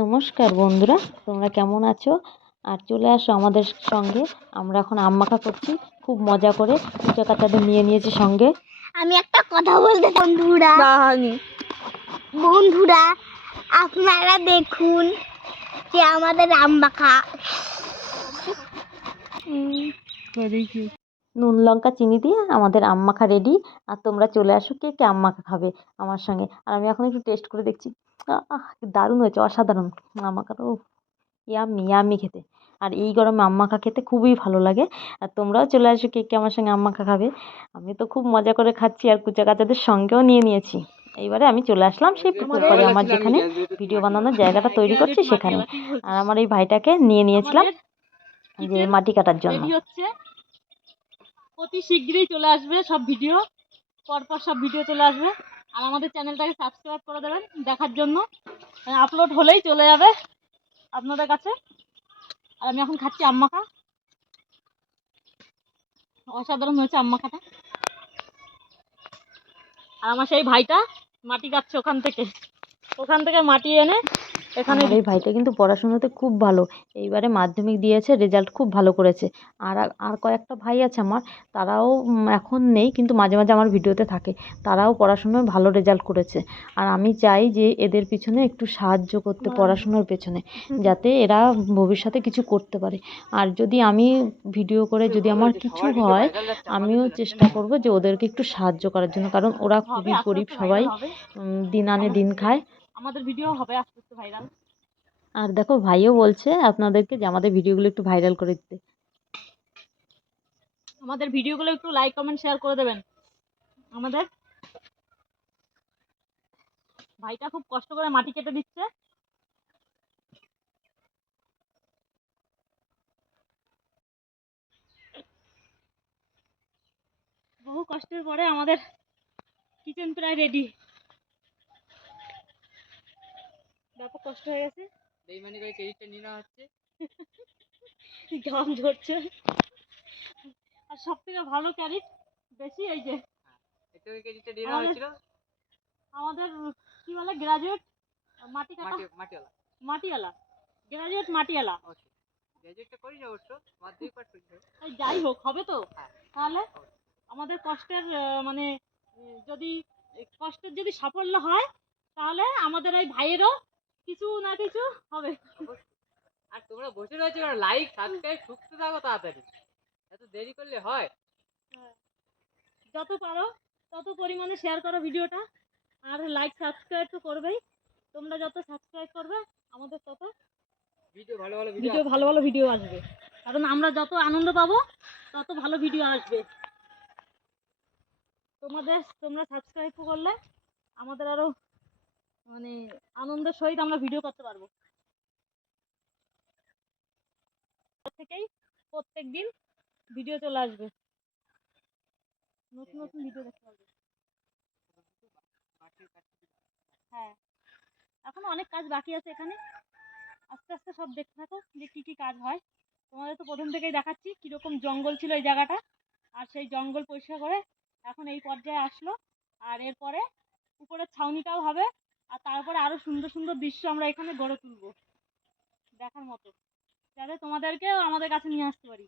নমস্কার বন্ধুরা, তোমরা কেমন আছো? আর চলে আসো আমাদের সঙ্গে। আমরা এখন আম মাখা করছি খুব মজা করে। কুচা কাচাদের নিয়ে নিয়েছি সঙ্গে। আমি একটা কথা বলতে বন্ধুরা বন্ধুরা আপনারা দেখুন যে আমাদের আম মাখা নুন লঙ্কা চিনি দিয়ে আমাদের আম মাখা রেডি। আর তোমরা চলে আসো, কে কে আম মাখা খাবে আমার সঙ্গে। আর আমি এখন একটু টেস্ট করে দেখছি। দারুণ হয়েছে, অসাধারণ আম মাখাটা। ইয়াম্মি ইয়াম্মি খেতে। আর এই গরমে আম মাখা খেতে খুবই ভালো লাগে। আর তোমরাও চলে আসো, কে কে আমার সঙ্গে আম মাখা খাবে। আমি তো খুব মজা করে খাচ্ছি আর কুচা কাচাদের সঙ্গেও নিয়ে নিয়েছি। এইবারে আমি চলে আসলাম সেই পুকুর পাড়ে, আমার যেখানে ভিডিও বানানোর জায়গাটা তৈরি করছি সেখানে। আর আমার এই ভাইটাকে নিয়ে নিয়েছিলাম যে মাটি কাটার জন্য। অতি শীঘ্রই চলে আসবে সব ভিডিও, পরপর সব ভিডিও চলে আসবে। আর আমাদের চ্যানেলটাকে সাবস্ক্রাইব করে দেবেন দেখার জন্য। আপলোড হলেই চলে যাবে আপনাদের কাছে। আর আমি এখন খাচ্ছি আম মাখা। অসাধারণ হয়েছে আম মাখাটা। আর আমার সেই ভাইটা মাটি কাটছে ওখান থেকে মাটি এনে এখানে। আমার এই ভাইটা কিন্তু পড়াশোনাতে খুব ভালো। এইবারে মাধ্যমিক দিয়েছে, রেজাল্ট খুব ভালো করেছে। আর আর কয়েকটা ভাই আছে আমার, তারাও এখন নেই কিন্তু মাঝে মাঝে আমার ভিডিওতে থাকে। তারাও পড়াশোনায় ভালো রেজাল্ট করেছে। আর আমি চাই যে এদের পিছনে একটু সাহায্য করতে, পড়াশোনার পেছনে, যাতে এরা ভবিষ্যতে কিছু করতে পারে। আর যদি আমি ভিডিও করে যদি আমার কিছু হয়, আমিও চেষ্টা করব যে ওদেরকে একটু সাহায্য করার জন্য, কারণ ওরা খুবই গরিব সবাই, দিন আনে দিন খায়। আমাদের ভিডিও হবে আস্তে আস্তে ভাইরাল। আর দেখো, ভাইও বলছে আপনাদেরকে যে আমাদের ভিডিওগুলো একটু ভাইরাল করে দিতে। আমাদের ভিডিওগুলো একটু লাইক কমেন্ট শেয়ার করে দেবেন। আমাদের ভাইটা খুব কষ্ট করে মাটি কেটে দিচ্ছে। বহু কষ্টের পরে আমাদের কিচেন প্রায় রেডি। ব্যাপক কষ্ট হয়ে গেছে, বেইমানি করে ক্রেডিটটা নিয়ে নেওয়া হচ্ছে। ঘাম ঝরছে। আর সব থেকে ভালো ক্রেডিট বেশি এই যে আমাদের কি বলে গ্রাজুয়েট মাটি কাটা মাটিওয়ালা গ্রাজুয়েট মাটিওয়ালা। যাই হোক, হবে তো। তাহলে আমাদের কষ্টের মানে যদি কষ্টের যদি সাফল্য হয়, তাহলে আমাদের এই ভাইয়েরও কিছু না কিছু হবে। আর তোমরা বসে রয়েছে, লাইক সাবস্ক্রাইব ঠুকতে থাকো তাড়াতাড়ি, এত দেরি করলে হয়? যত পারো তত পরিমাণে শেয়ার করো ভিডিওটা। আর লাইক সাবস্ক্রাইব তো করবেই। তোমরা যত সাবস্ক্রাইব করবে আমাদের তত ভালো ভালো ভিডিও আসবে। কারণ আমরা যত আনন্দ পাবো তত ভালো ভিডিও আসবে। তোমরা সাবস্ক্রাইব করলে আমাদের আরো মানে আনন্দের সহিত আমরা ভিডিও করতে পারবো। থেকেই প্রত্যেক দিন ভিডিও চলে আসবে, নতুন নতুন ভিডিও দেখতে পারবে। হ্যাঁ, এখনো অনেক কাজ বাকি আছে এখানে। আস্তে আস্তে সব দেখতে থাকো যে কি কি কাজ হয়। তোমাদের তো প্রথম থেকেই দেখাচ্ছি কিরকম জঙ্গল ছিল এই জায়গাটা। আর সেই জঙ্গল পরিষ্কার করে এখন এই পর্যায়ে আসলো। আর এরপরে উপরের ছাউনিটাও হবে। আর তারপরে আরো সুন্দর সুন্দর দৃশ্য আমরা এখানে গড়ে তুলবো দেখার মতো, যাতে তোমাদেরকেও আমাদের কাছে নিয়ে আসতে পারি।